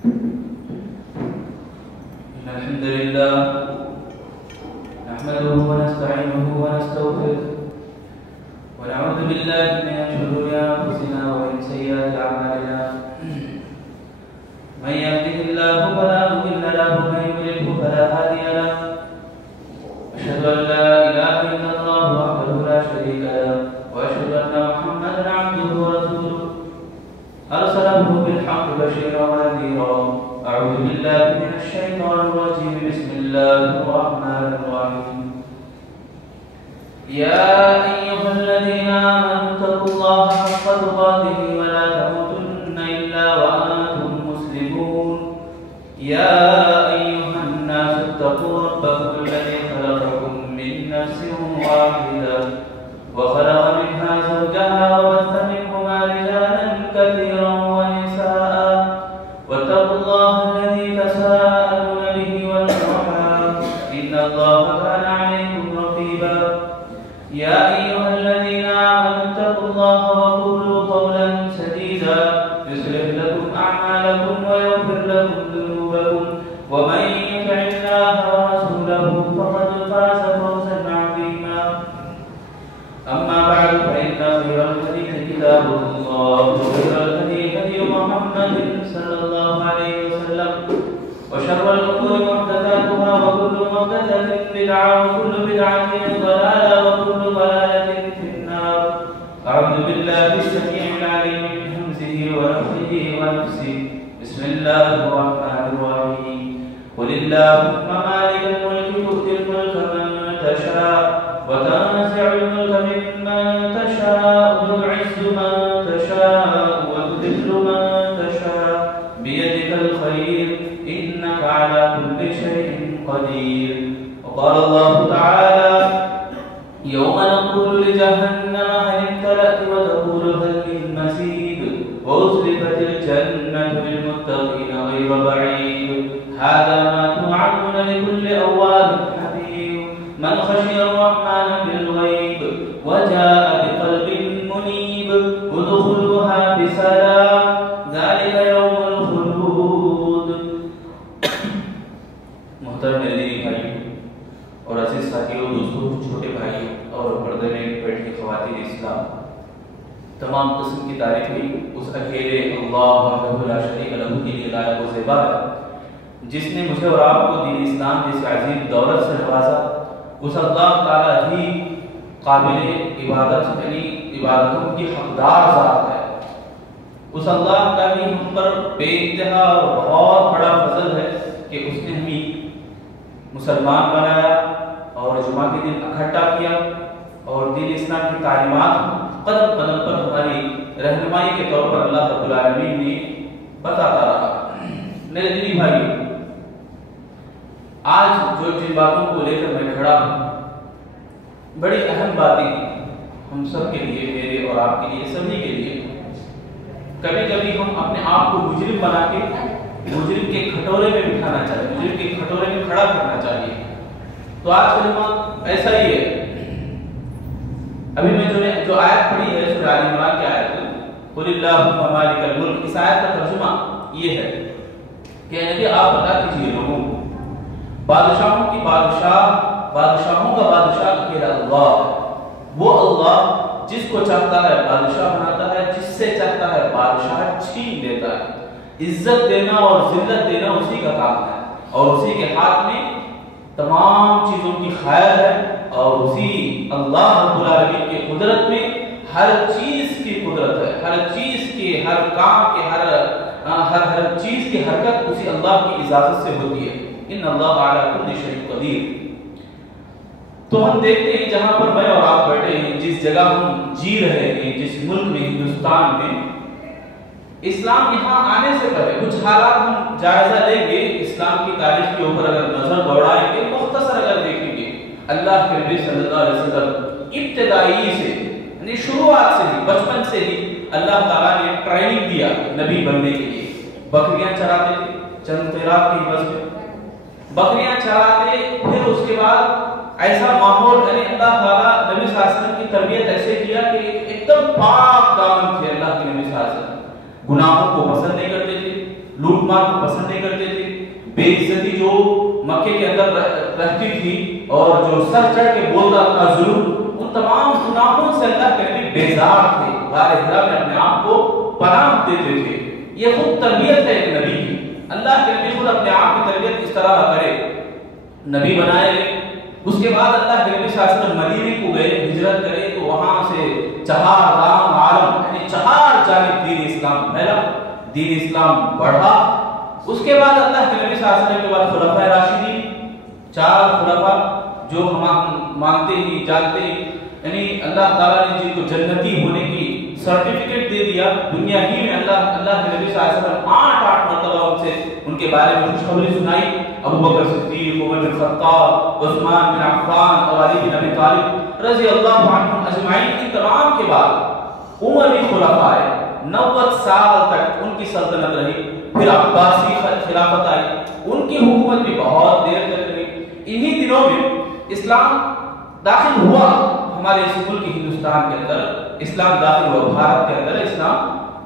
الحمد لله نحمده ونستعينه ونستغفره ونعوذ بالله من شرور أنفسنا ومن سيئات أعمالنا من يهده الله فلا مضل له ومن يضلل فلا هادي له أشهد أن لا إله إلا الله وحده لا شريك له وأشهد أن محمدا عبده ورسوله أرسله بالحق بشيرا ونذيرا أعوذ بالله من الشيطان الرجيم بسم الله الرحمن الرحيم يا أيها الذين آمنوا اتقوا الله حق تقاته ولا تموتن إلا وأنتم مسلمون يا أيها الناس اتقوا ربكم الذي خلقكم من نفس واحدة وخلق منها زوجها وبث منهما رجالا كثيرا ونساء واتقوا الله الذي تساءلون به والأرحام إن الله كان عليكم رقيبا يا أيها الذين آمنوا اتقوا الله وقولوا قولا سديدا يصلح لكم أعمالكم ويغفر لكم ذنوبكم ومن يطع الله ورسوله فقد فاز فوزا عظيما أما بعد فإن خير الحديث كتاب الله وخير الهدي هدي محمد صلى الله عليه وسلم وشر الأمور محدثاتها وكل محدثة بدعة وكل بدعة ضلالة وكل ضلالة في النار أعوذ بالله السميع العليم من همزه ونفخه ونفسه بسم الله الرحمن الرحيم قل اللهم مالك الملك تؤتي الملك من تشاء وتنزع الملك ممن تشاء وتعز من تشاء وتذل من تشاء بيدك الخير إنك على كل شيء قدير وقال الله تعالى يوم نقول لجهنم هل امتلأت وتقول هل من مزيد وأزلفت الجنة للمتقين غير بعيد هذا ما توعدون لكل أواب حفيظ من خشي الرحمن بالغيب وجاء بقلب منيب ادخلوها بسلام ذلك يوم الخلود. محترم دینی بھائیوں اور عزیز ساتھیوں، دوستوں، چھوٹے بھائیوں اور پردے میں بیٹھی خواتین اسلام، تمام قسم کی تعریف ہوئی اس اکیلے اللہ وحدہ لا شریک لہ کے لیے لائق و زیبا ہے جس نے مجھے اور آپ کو دین اسلام جیسے عظیم دولت سے نوازا. اس اللہ تعالیٰ ہی قابل عبادت یعنی عبادتوں کی حقدار ذات ہے. اس اللہ کا ہی ہم پر بے انتہا اور بہت بڑا فضل ہے کہ اس نے ہمیں مسلمان بنایا اور جمعہ کے دن اکٹھا کیا اور دین اسلام کی تعلیمات قدم قدم پر ہماری رہنمائی کے طور پر اللہ رب العالمین نے بتاتا رہا. میرے دینی بھائی، آج جن باتوں کو لے کر میں کھڑا ہوں بڑی اہم باتیں ہم سب کے لیے، میرے اور آپ کے لیے، سبھی کے لیے. کبھی کبھی ہم اپنے آپ کو مجرم بنا کے مجرم کے کھٹورے میں بٹھانا چاہیے، مجرم کے کھٹورے میں کھڑا کرنا چاہیے. تو آج کلمہ ایسا ہی ہے. ابھی میں جو آیت پڑھی ہے سورہ آل عمران کی آیت قل اللہم مالک الملک، اس آیت کا ترجمہ یہ ہے کہ نبی آپ بتا دیجئے لوگوں کو بادشاہوں کا بادشاہ اکیلا اللہ ہے. وہ اللہ جس کو چاہتا ہے بادشاہ بناتا ہے، جس سے چاہتا ہے بادشاہ چھین دیتا ہے. عزت دینا اور ذلت دینا اسی کا کام ہے اور اسی کے ہاتھ میں تمام چیزوں کی خیر ہے اور اسی اللہ رب العالمین کی قدرت میں ہر چیز کی قدرت ہے. ہر چیز کی، ہر کام کے، ہر چیز کی حرکت اسی اللہ کی اجازت سے ہوتی ہے. ان اللہ علی کل شیء قدیر. تو ہم دیکھتے ہیں جہاں پر میں اور آپ بیٹھے ہیں، جس جگہ ہم جی رہے ہیں، جس ملک میں، ہندوستان میں، اسلام یہاں آنے سے پہلے کچھ حالات ہم جائزہ لیں گے. اسلام کی تاریخ کے اوپر اگر نظر دوڑائیں گے، مختصر اگر دیکھیں گے، اللہ کے نبی صلی اللہ علیہ وسلم ابتدائی سے یعنی شروعات سے ہی، بچپن سے ہی اللہ تعالیٰ نے ٹریننگ دیا نبی بننے کے لیے. بکریاں چراتے تھے چند خیرات کی عوض میں، بکریاں چراتے. پھر اس کے بعد ایسا ماحول یعنی اللہ تعالیٰ نبی صلی اللہ علیہ وسلم کی تربیت ایسے کیا کہ ایک دم پاک دامن تھے. اللہ کے نبی صلی اللہ علیہ وسلم گناہوں کو پسند نہیں کرتے تھے، لوٹ مار کو پسند نہیں کرتے تھے، بے عزتی جو مکے کے اندر رہتی تھی اور جو سر چڑھ کے بولتا تھا ظلم، ان تمام گناہوں سے اللہ کے نبی بیزار تھے، غار حرا میں اپنے آپ کو پناہ دیتے تھے۔ یہ خود تربیت ہے ایک نبی کی، اللہ کے نبی خود اپنے آپ کی تربیت اس طرح کرے، نبی بنائے گئے۔ اس کے بعد اللہ کے نبی صلی اللہ علیہ وسلم مدینے کو گئے، ہجرت کرے، تو وہاں سے چہار رام عالم یعنی چہار جانب دین اسلام پھیلا، دین اسلام بڑھا۔ اس کے بعد اللہ کے نبی صلی اللہ علیہ وسلم کے بعد خلفائے راشدین، چار خلفاء جو ہم مانتے ہی جانتے ہی، یعنی اللہ تعالیٰ نے جن کو جنتی ہونے کی سرٹیفکیٹ دے دیا دنیا ہی میں، اللہ کے نبی صلی اللہ علیہ وسلم 8 مرتبہ ان سے ان کے بارے میں خوشخبری سنائی۔ ابو بکر صدیق، عمر بن خطاب، عثمان بن عفان اور علی بن ابی طالب رضی اللہ عنہم اجمعین، ان تمام کے بعد اموی خلفاء 90 سال تک ان کی سلطنت رہی۔ پھر عباسی خلافت آئی، ان کی حکومت بھی بہت دیر تک رہی۔ انہی دنوں میں اسلام داخل ہوا ہمارے اس ملک ہندوستان کے اندر، اسلام داخل ہوا بھارت کے اندر، اسلام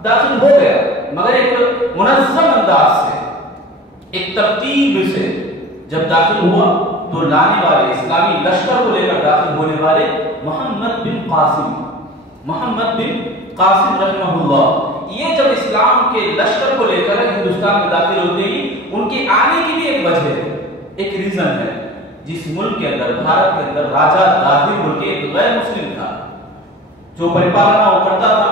داخل ہو گیا، مگر ایک منظم انداز سے، ایک ترتیب سے جب داخل ہوا تو لانے والے، اسلامی لشکر کو لے کر داخل ہونے والے محمد بن قاسم رحمہ اللہ، یہ جب اسلام کے لشکر کو لے کر ہندوستان میں داخل ہوتے ہی ان کے آنے کی بھی ایک وجہ ہے، ایک ریزن ہے۔ جس ملک کے اندر، بھارت کے اندر، راجہ داہر ملک ایک غیر مسلم تھا جو پریپالنا وہ کرتا تھا،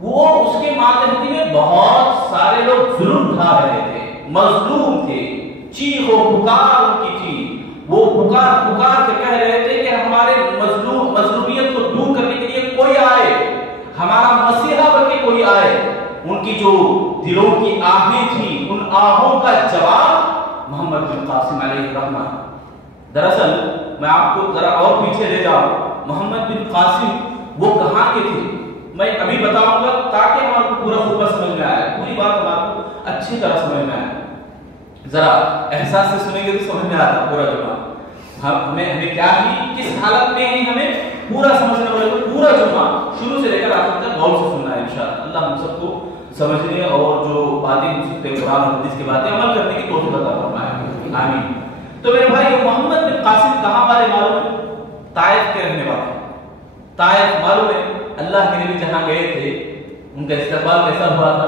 وہ اس کے ماتحتی میں بہت سارے لوگ ظلم ڈھا رہے تھے، مظلوم تھے، چیخ و پکار ان کی تھی، وہ پکار کے کہہ رہے تھے کہ ہمارے مظلومیت کو دور کرنے کے لیے کوئی آئے، ہمارا مسیحا بن کے کوئی آئے۔ ان کی جو دلوں کی آہیں تھی، ان آہوں کا جواب محمد بن قاسم علیہ الرحمہ۔ دراصل میں آپ کو ذرا اور پیچھے لے جاؤں، محمد بن قاسم وہ کہاں کے تھے میں ابھی بتاؤں گا تاکہ ہمارے کو پورا خطبہ سمجھ میں آئے، پوری بات ہمارے کو اچھی طرح سمجھ میں آئے۔ ذرا احساس سے سنیں گے تو سمجھ میں آتا پورا جمعہ، ہمیں کیا ہی کس حالت میں ہیں، ہمیں پورا سمجھنا پڑے گا، پورا جمعہ شروع سے لے کر آخر تک غور سے سننا ہے انشاءاللہ۔ اللہ ہم سب کو سمجھنے اور جو باتیں سنتے قرآن اور حدیث کی باتیں عمل کرنے کی توفیق عطا فرمائے، آمین۔ تو میرے بھائی محمد بن قاسم کہاں والے معلوم ہے؟ طائف کے رہنے والے، طائف معلوم ہے اللہ کے نبی جہاں گئے تھے ان کا استقبال کیسا ہوا تھا؟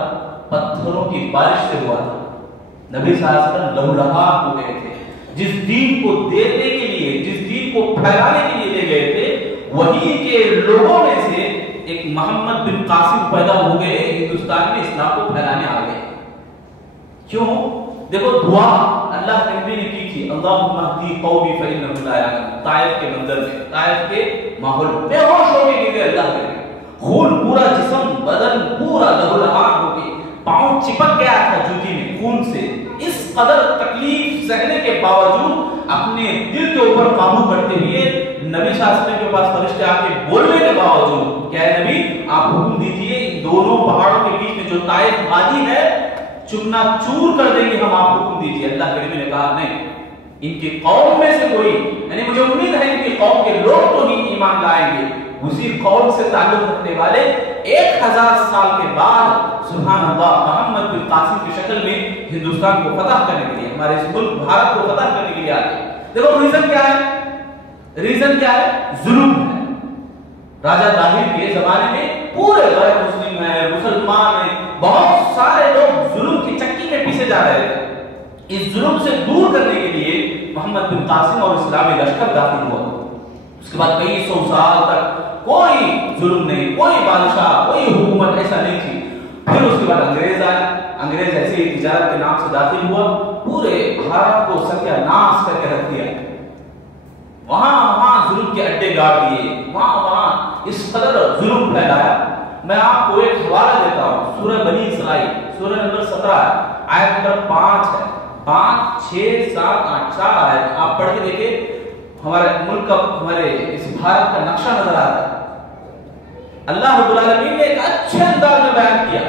پتھروں کی بارش سے ہوا تھا۔ نبی صلی اللہ علیہ وسلم لہولہان ہو گئے تھے، جس دین کو دینے کے لیے، جس دین کو پھیلانے کے لیے لے گئے تھے، وہی کے لوگوں میں سے ایک محمد بن قاسم پیدا ہو گئے، ہندوستان میں اسلام کو پھیلانے آ گئے۔ کیوں؟ دیکھو دعا اللہ کے نبی نے کی تھی، اللہم اہدی قومی فإنہم لا یعلمون۔ طائف کے منظر میں، طائف کے ماحول میں بے ہوش ہو کے گرے اللہ کے نبی، خون پورا جسم، بدن پورا لہولہان ہو گئی، پاؤں چپک گیا تھا جوتی میں خون سے۔ اس قدر تکلیف سہنے کے باوجود اپنے دل کے اوپر قابو کرتے ہوئے نبی صلی اللہ علیہ وسلم کے پاس فرشتے آ کے بولنے کے باوجود کہ اے نبی آپ حکم دیجئے ان دونوں پہاڑوں کے بیچ میں جو طائف وادی ہے چکنا چور کر دیں گے ہم، آپ حکم دیجئے۔ اللہ کے نبی نے کہا نہیں، ان کی قوم میں سے کوئی، یعنی مجھے امید ہے ان کی قوم کے لوگ تو ہی ایمان لائیں گے۔ اسی قوم سے تعلق رکھنے والے 1000 سال کے بعد سبحان اللہ محمد بن قاسم کی شکل میں ہندوستان کو فتح کرنے کے لیے، ہمارے اس ملک بھارت کو فتح کرنے کے لیے آتے ہیں۔ دیکھو ریزن کیا ہے؟ ریزن کیا ہے؟ ظلم ہے۔ راجہ داہر کے زمانے میں پورے غیر مسلم ہیں، مسلمان ہیں، بہت سارے لوگ ظلم کی چکی میں پیسے جا رہے تھے۔ اس ظلم سے دور کرنے کے لیے محمد بن قاسم اور اسلامی لشکر داخل ہوا۔ اس کے بعد کئی 100 سال تک کوئی ظلم نہیں، کوئی بادشاہ، کوئی حکومت ایسا نہیں تھی۔ پھر اس کے بعد انگریز آئے، انگریز ایسے ہی تجارت کے نام سے داخل ہوا، پورے بھارت کو ستیہ ناش کر کے رکھ دیا، وہاں ظلم کے اڈے گاڑ دیے، وہاں اس قدر ظلم پھیلایا۔ میں آپ کو ایک حوالہ دیتا ہوں، سورہ بنی اسرائیل، سورہ نمبر 17 آیت نمبر 5 ہے، 5 6 7 8 4 آیت آپ پڑھ کے دیکھیں، ہمارے ملک کا، ہمارے اس بھارت کا نقشہ نظر آ رہا ہے۔ اللہ رب العالمین نے ایک اچھے انداز میں بیان کیا۔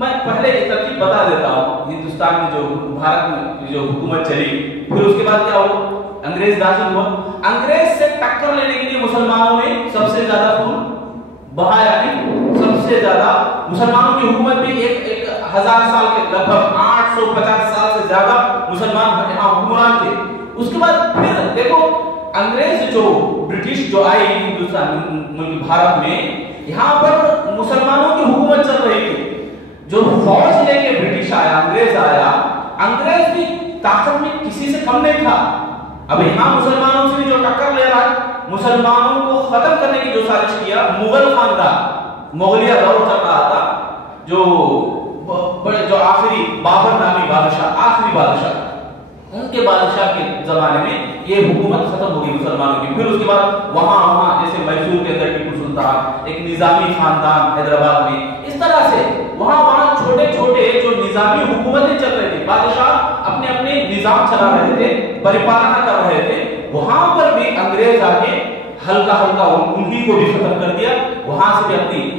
میں پہلے ایک ترتیب بتا دیتا ہوں، ہندوستان میں جو بھارت میں جو حکومت چلی، پھر اس کے بعد کیا ہوا؟ انگریز داخل ہوا۔ انگریز سے ٹکر لینے کے لیے مسلمانوں نے سب سے زیادہ خون بہایا، یعنی سب سے زیادہ مسلمانوں کی حکومت بھی ایک 1000 سال کے لگ بھگ 850 سال سے زیادہ مسلمان یہاں حکمران تھے. اس کے بعد پھر دیکھو انگریز جو برٹش جو آئی ہندوستان ملک بھارت میں, یہاں پر مسلمانوں کی حکومت چل رہی تھی. جو فوج لے کے برٹش آیا, انگریز آیا, انگریز بھی طاقت میں کسی سے کم نہیں تھا. اب یہاں مسلمانوں سے بھی جو ٹکر لے رہا ہے, مسلمانوں کو ختم کرنے کی جو سازش کیا, مغل خاندان, مغلیہ دور چل رہا تھا, جو آخری بابر نامی بادشاہ, آخری بادشاہ, ان کے بادشاہ کے زمانے میں یہ حکومت ختم ہو گئی مسلمانوں کی. پھر اس کے بعد وہاں جیسے میسور کے اندر ٹیپو سلطان, ایک نظامی خاندان حیدرآباد میں, اس طرح سے وہاں چھوٹے چھوٹے جو نظامی حکومتیں چل رہے تھے, بادشاہ اپنے اپنے نظام چلا رہے تھے, پریپالنا کر رہے تھے. وہاں پر بھی انگریز آ کے ہلکا ہلکا انہی کو بھی ختم کر دیا, وہاں سے بھی اپنی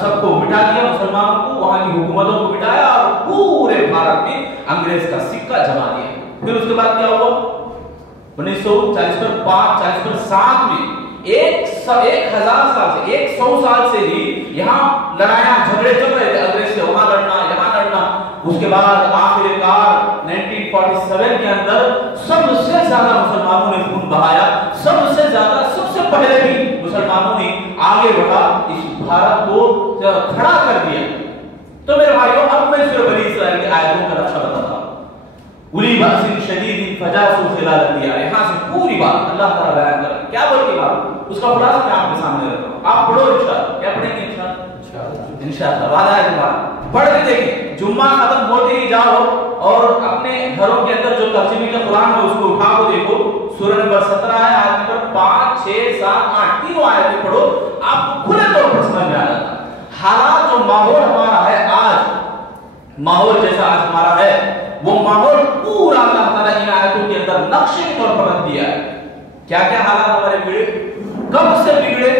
سب کو مٹا دیا, مسلمانوں کو, وہاں کی حکومتوں کو مٹایا اور پورے بھارت میں انگریز کا سکہ جما دیا. پھر اس کے بعد کیا ہوا, 1940 پر 40 پر 7 میں 1000 سال سے 100 سال سے ہی یہاں لڑائیاں جھگڑے چل رہے تھے, انگریز سے وہاں لڑنا یہاں لڑنا. اس کے بعد آخر کار 1947 کے اندر سب سے زیادہ مسلمانوں نے خون بہایا, سب سے زیادہ, سب سے پہلے بھی مسلمانوں نے آگے بڑھا, اس بھارت کو کھڑا کر دیا. تو میرے بھائیوں, اب میں سورہ بنی اسرائیل کی آیتوں کا نقشہ بتاتا ہوں. اولی بأس شدید فجاسوا خلال الديار, یہاں سے پوری بات اللہ تعالیٰ بیان کر رہا ہے. کیا بول کے بات, اس کا خلاصہ میں آپ کے سامنے رکھتا ہوں. آپ پڑھو انشاءاللہ. کیا پڑھیں گے انشاءاللہ, وعدہ ہے تمہارا. پڑھ کے دیکھیں, جمعہ ختم ہوتے ہی جاؤ اور اپنے گھروں کے اندر جو ترجمے کا قرآن ہے اس کو اٹھا کے دیکھو. سورہ نمبر 17 ہے, آیت نمبر 5, 6, 7, 8 تینوں آیتیں پڑھو, آپ کو کھلے طور پر سمجھ میں آ جاتا ہے. حالات جو ماحول ہمارا ہے آج, ماحول جیسا آج ہمارا ہے, وہ ماحول پورا اللہ تعالیٰ ان آیتوں کے اندر نقشے کے طور پر رکھ دیا ہے. کیا کیا حالات ہمارے بگڑے, کب سے بگڑے,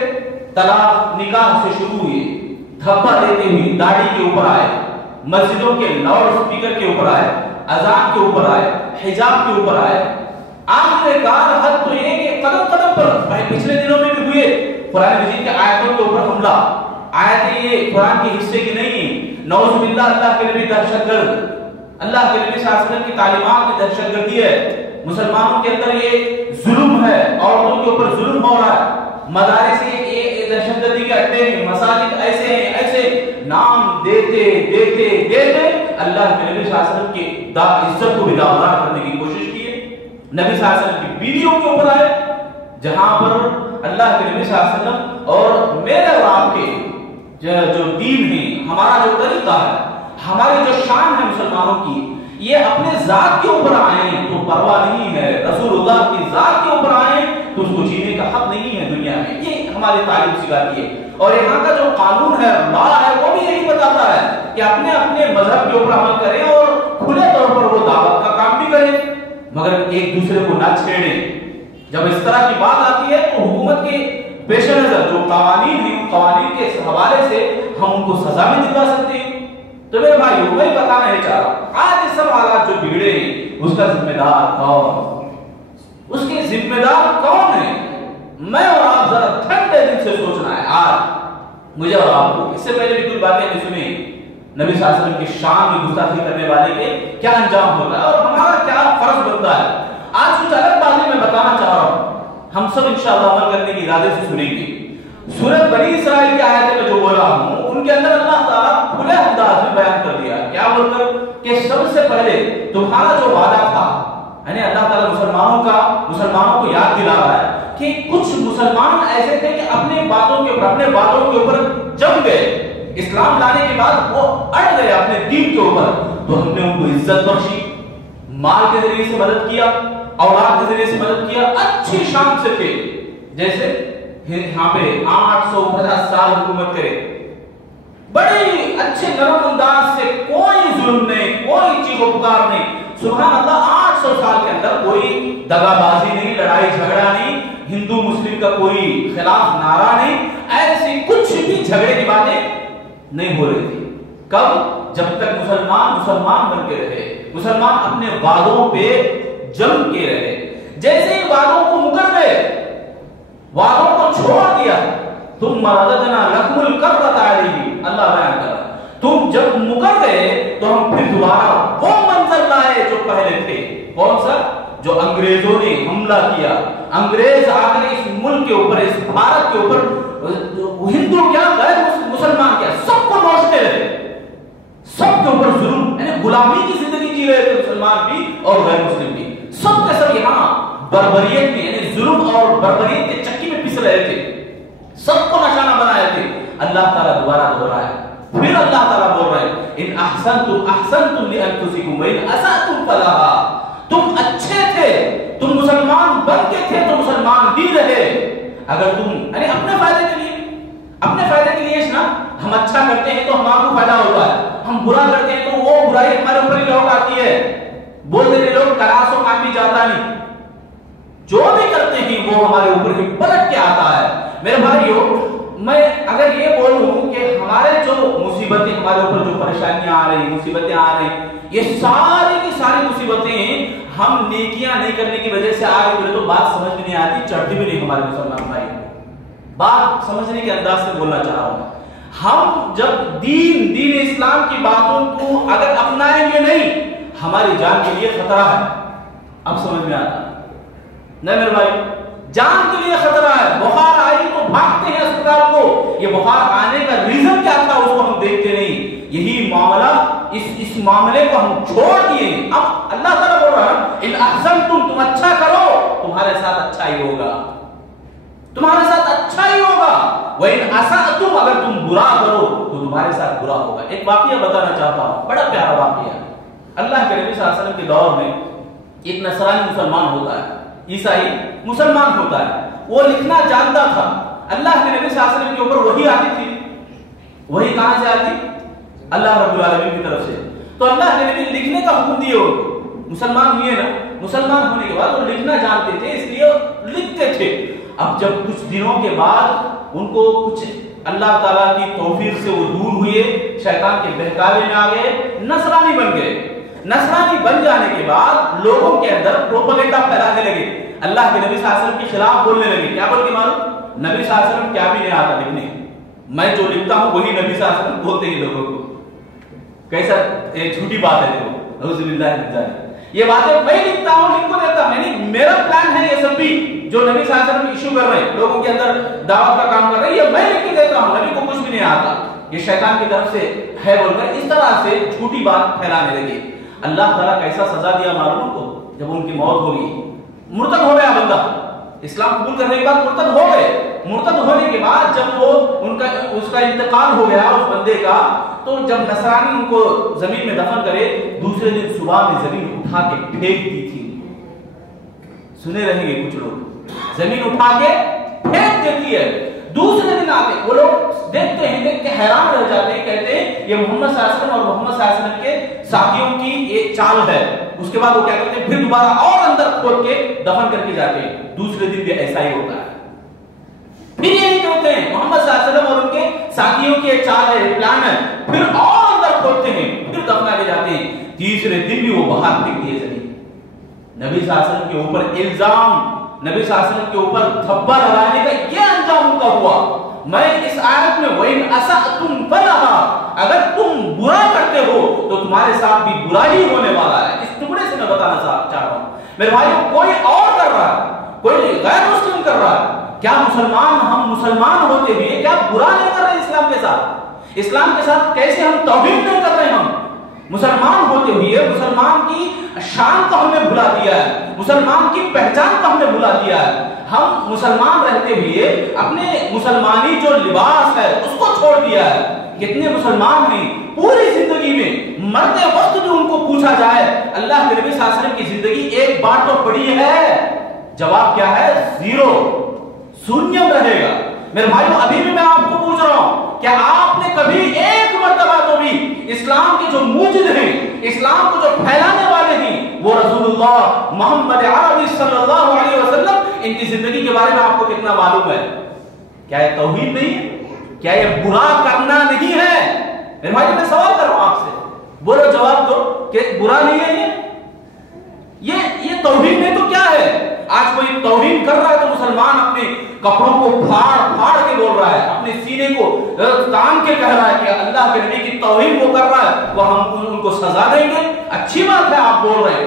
طلاق نکاح سے شروع ہوئے, دھپا دیتے ہوئے داڑھی کے اوپر آئے, مسجدوں کے لاؤڈ سپیکر کے اوپر آئے, اذان کے اوپر آئے, حجاب کے اوپر آئے. آخر کار حد تو یہ کہ قدم قدم پر پچھلے دنوں میں بھی ہوئے قرآن مجید کے آیتوں کے اوپر حملہ. آیتیں یہ قرآن کے حصے کی نہیں ہیں, نعوذ باللہ اللہ کے نبی دہشت گرد, اللہ کے نبی صلی اللہ علیہ وسلم کی تعلیمات میں دہشت گردی ہے. مسلمانوں کے اندر یہ ظلم ہے, عورتوں کے اوپر ظلم ہو رہا ہے, مدارس یہ دہشت گردی کے اڈے ہیں, مساجد ایسے ہیں, ایسے نام دیتے دیتے دیتے اللہ کے نبی صلی اللہ علیہ وسلم کی عزت کو بھی داغدار کرنے کی کوشش کی ہے. نبی صلی اللہ علیہ وسلم کی بیویوں کے اوپر آئے, جہاں پر اللہ کے نبی صلی اللہ علیہ وسلم اور میرے اور آپ کے جو دین ہے, ہمارا جو طریقہ ہے, ہماری جو شان ہے مسلمانوں کی, یہ اپنے ذات کے اوپر آئے تو پرواہ نہیں ہے, رسول اللہ کی ذات کے اوپر آئے تو اس کو جینے کا حق نہیں ہے دنیا میں. یہ ہماری تعلیم سکھاتی ہے. اور یہاں کا جو قانون ہے, لا ہے, وہ بھی یہی بتاتا ہے کہ اپنے اپنے مذہب کے اوپر عمل کریں اور کھلے طور پر وہ دعوت کا کام بھی کریں, مگر ایک دوسرے کو نہ چھیڑیں. جب اس طرح کی بات آتی ہے تو حکومت کے پیش نظر جو قوانین ہیں, قوانین کے حوالے سے ہم ان کو سزا بھی دلوا سکتے ہیں. تو میرے بھائی, میں بتانا نہیں چاہ رہا, آج یہ سب حالات جو بگڑے ہیں اس کا ذمہ دار کون, اس کے ذمہ دار کون ہے؟ میں اور آپ ذرا ٹھنڈے دل سے سوچنا ہے. آج مجھے اور آپ کو, اس سے پہلے بھی کچھ باتیں نے سنی, نبی صلی اللہ علیہ وسلم کی شان میں گستاخی کرنے والے کے کیا انجام ہوتا ہے اور ہمارا کیا فرض بنتا ہے. آج کچھ الگ باتیں میں بتانا چاہ رہا ہوں, ہم سب انشاءاللہ عمل کرنے کی ارادے سے سنیں گے. سورۃ بنی اسرائیل کی آیتیں میں جو بول رہا ہوں, ان کے اندر اللہ تعالیٰ کھلے انداز میں بیان کر دیا. کیا بول کر کہ سب سے پہلے تمہارا جو وعدہ تھا, یعنی اللہ تعالیٰ مسلمانوں کو یاد دلا رہا ہے کہ کچھ مسلمان ایسے تھے کہ اپنے باتوں کے اوپر جم گئے, اسلام لانے کے بعد وہ اڑ گئے اپنے دین کے اوپر, تو ہم نے ان کو عزت بخشی, مال کے ذریعے سے مدد کیا, اولاد کے ذریعے سے مدد کیا, اچھی شان سے تھے. جیسے یہاں پہ 850 سال حکومت کرے, بڑے اچھے نرم انداز سے, کوئی ظلم نہیں, کوئی چیخ و پکار نہیں. سبحان اللہ, 800 سال کے اندر کوئی دغا بازی نہیں, لڑائی جھگڑا نہیں, ہندو مسلم کا کوئی خلاف نعرہ نہیں, ایسی کچھ بھی جھگڑے کی باتیں نہیں ہو رہی تھی. کب؟ جب تک مسلمان بن کے رہے, مسلمان اپنے وعدوں پہ جم کے رہے. جیسے ہی وعدوں کو مکر گئے, وعدوں کو چھوڑ دیا, تم مرددنا لکم الکرۃ علیہ, اللہ بیان کر رہا, تم جب مکر گئے تو جو انگریزوں نے حملہ کیا، انگریز آ کر اس ملک کے اوپر، اس بھارت کے اوپر، ہندو کیا غیر مسلمان کیا سب کو نوچتے رہے، سب کے اوپر ظلم، یعنی غلامی کی زندگی جی رہے تھے مسلمان بھی اور غیر مسلم بھی، سب کے سب یہاں بربریت میں یعنی ظلم اور بربریت کے چکی میں پس رہے تھے، سب کو نشانہ بنائے تھے۔ اللہ تعالیٰ دوبارہ دوہرایا، پھر اللہ تعالیٰ بول رہے ہیں ان احسنتم احسنتم لانفسکم وان اسأتم فلہا، تم اچھے تھے، تم مسلمان بن کے تھے تو مسلمان بھی رہے، اگر تم یعنی اپنے فائدے کے لیے، اپنے فائدے کے لیے نا ہم اچھا کرتے ہیں تو ہمارا فائدہ ہوتا ہے، ہم برا کرتے ہیں تو وہ برائی ہمارے اوپر ہی لوٹ آتی ہے، بولتے ہیں لوگ کراسو کام بھی جاتا نہیں، جو بھی کرتے ہیں وہ ہمارے اوپر ہی پلٹ کے آتا ہے۔ میرے بھائیو، میں اگر یہ بولوں کہ ہمارے جو مصیبتیں ہمارے اوپر جو پریشانیاں آ رہی، مصیبتیں آ رہی، یہ ساری کی ساری مصیبتیں ہم نیکیاں نہیں کرنے کی وجہ سے آ رہی، تو بات سمجھ میں نہیں آتی، چڑھتی بھی نہیں ہمارے مسلمان بھائی، بات سمجھنے کے انداز سے بولنا چاہ رہا ہوں۔ ہم جب دین اسلام کی باتوں کو اگر اپنائیں گے نہیں، ہماری جان کے لیے خطرہ ہے، اب سمجھ میں آتا نہیں میرے بھائی، جان کے لیے خطرہ ہے، بخار آئی تو بھاگتے ہیں اسپتال کو، یہ بخار آنے کا ریزن کیا تھا اس کو ہم دیکھتے نہیں، یہی معاملہ اس معاملے کو ہم چھوڑ دیے۔ اب اللہ تعالیٰ بول رہا ہے ان احسنتم، تم اچھا کرو تمہارے ساتھ اچھا ہی ہوگا، تمہارے ساتھ اچھا ہی ہوگا، وَإِنْ أَسَأْتُمْ، اگر تم برا کرو تو تمہارے ساتھ برا ہوگا۔ ایک واقعہ بتانا چاہتا ہوں، بڑا پیارا واقعہ، اللہ کے نبی صلی اللہ علیہ وسلم کے دور میں ایک نصرانی مسلمان ہوتا ہے، عیسائی مسلمان ہوتا ہے، وہ لکھنا جانتا تھا، اللہ کے نبی صلی اللہ علیہ وسلم کے اوپر وحی آتی تھی، وحی کہاں سے آتی؟ اللہ رب العالمین کی طرف سے، تو اللہ کے نبی لکھنے کا حکم دیے ہوئے، مسلمان ہوئے نا، مسلمان ہونے کے بعد وہ لکھنا جانتے تھے، اس لیے لکھتے تھے۔ اب جب کچھ دنوں کے بعد ان کو کچھ اللہ تعالیٰ کی توفیق سے وہ دور ہوئے، شیطان کے بہکاوے میں آ گئے، نصرانی بن گئے، نصرانی بن جانے کے بعد لوگوں کے اندر پروپیگنڈا پھیلانے لگے، اللہ کے نبی صلی اللہ علیہ وسلم کے خلاف بولنے لگے، کیا بول کے معلوم؟ نبی صلی اللہ علیہ وسلم کیا بھی نہیں آتا لکھنے، میں جو لکھتا ہوں وہی نبی صلی اللہ علیہ وسلم بولتے ہیں لوگوں کو، کیسا جھوٹی بات ہے دیکھو، نعوذ باللہ من ذالک، یہ باتیں میں لکھتا ہوں، لکھ کو دیتا ہوں، یعنی میرا پلان ہے یہ سب بھی جو نبی صلی اللہ علیہ وسلم ایشو کر رہے ہیں، لوگوں کے اندر دعوت کا کام کر رہے ہیں، یہ میں لکھ کے دیتا ہوں، نبی کو کچھ بھی نہیں آتا، یہ شیطان کی طرف سے ہے بول کر اس طرح سے جھوٹی بات پھیلانے لگے۔ اللہ تعالیٰ کیسا سزا دیا معلوم کو؟ جب ان کی موت ہوگی، مرتد ہو گیا بندہ، اسلام قبول کرنے کے بعد مرتد ہو گئے، مرتد ہونے کے بعد جب وہ اس کا انتقال ہو گیا اس بندے کا، تو جب نصرانی ان کو زمین میں دفن کرے، دوسرے دن صبح میں زمین اٹھا کے پھینک دی تھی، سنے رہیں گے کچھ لوگ، زمین اٹھا کے پھینک دیتی ہے، دوسرے دن آتے وہ لوگ دیکھتے ہیں، دیکھ کے حیران رہ جاتے ہیں، کہتے ہیں یہ محمد صلی اللہ علیہ وسلم اور محمد صلی اللہ علیہ وسلم کے ساتھیوں کی ایک چال ہے۔ اس کے بعد وہ کیا کرتے ہیں، پھر دوبارہ اور اندر کھود کے دفن کر کے جاتے ہیں، دوسرے دن بھی ایسا ہی ہوتا ہے، پھر یہی کرتے ہیں، محمد صلی اللہ علیہ وسلم اور ان کے ساتھیوں کی ایک چال ہے، پلان ہے، پھر اور اندر کھودتے ہیں، پھر دفنا کے جاتے ہیں، تیسرے دن بھی وہ باہر پھینک دیے زمین۔ نبی صلی اللہ علیہ وسلم کے اوپر الزام، نبی صلی اللہ علیہ وسلم کے اوپر دھبا لگانے کا یہ انجام ان کا ہوا۔ میں اس آیت میں وَإِنْ أَسَأْتُمْ فَلَهَا، اگر تم برا کرتے ہو تو تمہارے ساتھ بھی برا ہی ہونے والا ہے۔ اس ٹکڑے سے میں بتانا چاہ رہا ہوں میرے بھائیو، کوئی اور کر رہا ہے، کوئی غیر مسلم کر رہا ہے، کیا مسلمان، ہم مسلمان ہوتے ہوئے کیا برا نہیں کر رہے اسلام کے ساتھ؟ اسلام کے ساتھ کیسے ہم توہین نہیں کر رہے؟ ہم مسلمان ہوتے ہوئے مسلمان کی شان کو ہم نے بھلا دیا ہے، مسلمان کی پہچان کو ہم نے بھلا دیا ہے، ہم مسلمان رہتے ہوئے اپنے مسلمانی جو لباس ہے اس کو چھوڑ دیا ہے۔ کتنے مسلمان ہیں پوری زندگی میں مرتے وقت بھی ان کو پوچھا جائے اللہ کے نبی صلی اللہ علیہ وسلم کی زندگی ایک بار تو پڑھی ہے، جواب کیا ہے؟ زیرو، شونیم رہے گا۔ میرے بھائیو، ابھی بھی میں آپ کو پوچھ رہا ہوں، کیا آپ نے کبھی ایک مرتبہ تو بھی اسلام کے جو موجد ہیں، اسلام کو جو پھیلانے والے ہیں، وہ رسول اللہ محمد عربی صلی اللہ علیہ وسلم، ان کی زندگی کے بارے میں آپ کو کتنا معلوم ہے؟ کیا یہ توحید نہیں ہے؟ کیا یہ برا کرنا نہیں ہے؟ میرے بھائی میں سوال کر رہا ہوں آپ سے، بولو جواب دو کہ برا نہیں ہے یہ توحید نہیں تو کیا ہے؟ آج کوئی توہین کر رہا ہے تو مسلمان اپنے کپڑوں کو پھاڑ کے بول رہا ہے، اپنے سینے کو تان کے کہہ رہا ہے کہ اللہ کے نبی کی توہین وہ کر رہا ہے، وہ ہم ان کو سزا دیں گے۔ اچھی بات ہے آپ بول رہے ہیں،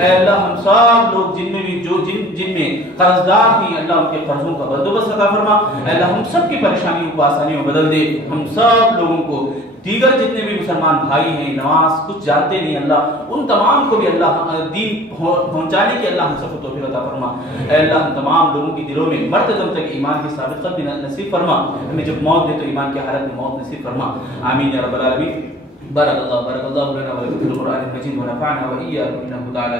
اے اللہ ہم سب لوگ جن میں بھی جو جن میں قرضدار ہیں اللہ ان کے قرضوں کا بندوبست عطا فرما. اے اللہ ہم سب کی پریشانیوں کو آسانیوں میں بدل دے. ہم سب لوگوں کو دیگر جتنے بھی مسلمان بھائی ہیں نماز کچھ جانتے نہیں اللہ ان تمام کو بھی اللہ دین پہنچانے کی اللہ ہم سب کو توفیق عطا فرما. اے اللہ ہم تمام لوگوں کی دلوں میں مرتے دم تک ایمان کی ثابت قدمی نصیب فرما. ہمیں جب موت دے تو ایمان کی حالت میں موت نصیب فرما. آمین یا رب العالمین. بارک اللہ لنا ولکم فی القرآن المجید ونفعنا وإیاکم انہ تعالی